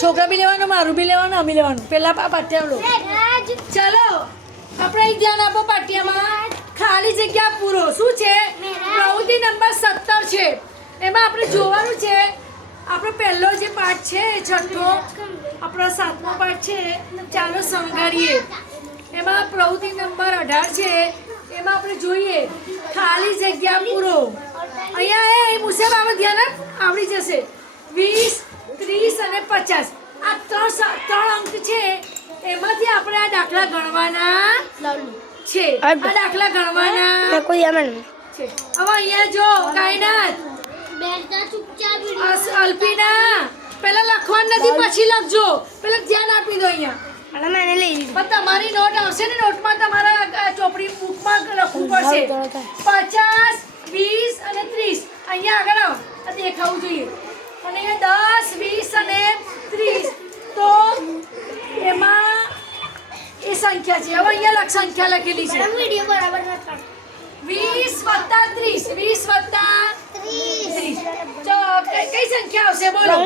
છોકરા બી લેવાનું, મારું બી લેવાનું, અમે લેવાનું. પેલા પાટિયા લો. ચલો આપણે અહીં ધ્યાન આપો. પાટિયામાં ખાલી જગ્યા પૂરો. શું છે? પ્રવૃત્તિ નંબર 17 છે. એમાં આપણે જોવાનું છે. આપણો પહેલો જે પાઠ છે, છઠ્ઠો, આપણો 7મો પાઠ છે. ચાલો સંગાડીએ. એમાં પ્રવૃત્તિ નંબર 18 છે. એમાં આપણે જોઈએ ખાલી જગ્યા પૂરો. અહીંયા એ મુસે બાબત ધ્યાન આવડી જશે. 20, 30 અને 50 આ ત્રણ અંક છે. એમાંથી આપણે આ દાખલા ગણવાના છે. આ દાખલા ગણવાના છે. હવે અહીંયા જો કાયનાત અલ્પીના પેલા લખવાનું નથી, પછી લખજો. પેલા ધ્યાન આપી દો. અહીંયા તમારી નોટ આવશે ને, નોટમાં તમારા ચોપડી બુકમાં લખવું પડશે. 50, 20 અને 30 અહીંયા આગળ આવો. આ દેખાવું જોઈએ. અને અહીંયા 10, 20 અને 30 તો એમાં એ સંખ્યા છે. હવે અહીંયા સંખ્યા લખેલી છે 20 + 30. 20 + 30. કઈ સંખ્યા આવશે? બોલો.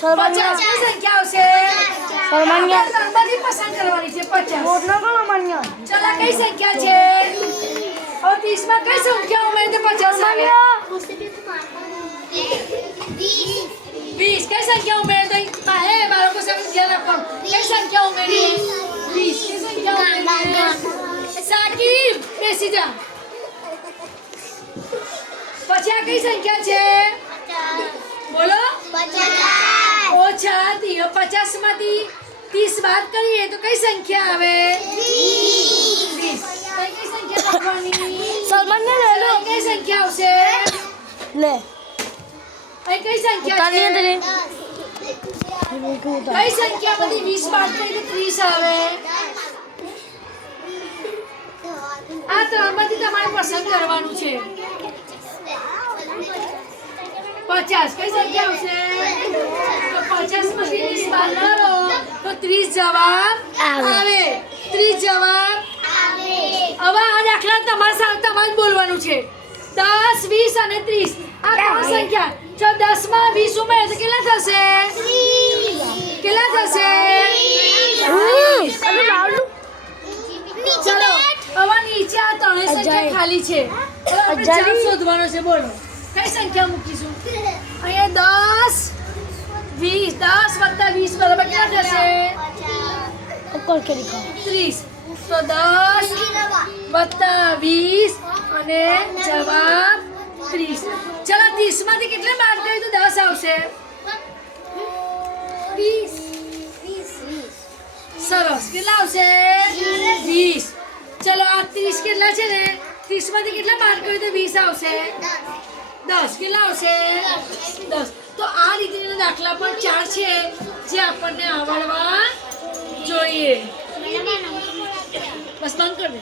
50. કઈ સંખ્યા આવશે? નંબરથી પસંદ કરવાની છે. 50. ચલો કઈ સંખ્યા છે? હવે 30 માં કઈ સંખ્યા ઉમેરીને 50 આવે? 20. કઈ સંખ્યા ઉમેરી? હે બાળકો સામે ધ્યાન રાખવાનું. કઈ સંખ્યા ઉમેરી? 20. કઈ સંખ્યા ઉમેરી? સાકીબ બેસી જા. પછી આ કઈ સંખ્યા છે? બોલો. ઓછા 50 માંથી 30 બાદ કરીએ તો કઈ સંખ્યા આવે? 20. કઈ સંખ્યા લખવાની? સલમાનને લે લો. કઈ સંખ્યા આવશે? લે. કઈ સંખ્યા છે? કઈ સંખ્યામાંથી 20 બાદ કરીએ તો 30 આવે? આ ત્રણમાંથી તમારે પસંદ કરવાનું છે. 50. કઈ સંખ્યા આવશે? તો 50 માંથી 20 બાદ કરો તો 30 જવાબ આવે. 30 જવાબ આવે. હવે આ દાખલા તમારે બોલવાનું છે. 10, 20 અને 30 આ ત્રણ સંખ્યા. જો 10 માં 20 ઉમેરે તો કેટલા થશે? કેટલા થશે? ચલો હવે નીચે આ ત્રણેય સંખ્યા ખાલી છે. હવે આપણે જવાબ શોધવાનો છે. બોલો કઈ સંખ્યા મૂકીશું? અહીંયા 10, 20 બરાબર કેટલા થશે? 30. તો 10 + 20 અને જવાબ 30. ચલો 30 માંથી કેટલા બાદ કરીએ તો 10 આવશે? 20. સરસ. કેટલા આવશે? 20. ચલો આ 30 કેટલા છે ને? 30 માંથી કેટલા બાદ કરીએ તો 20 આવશે? 10. કેટલા આવશે? 10. તો આ રીતેના દાખલા પણ 4 છે જે આપણને આવડવા જોઈએ. બસ બંધ કરી દે.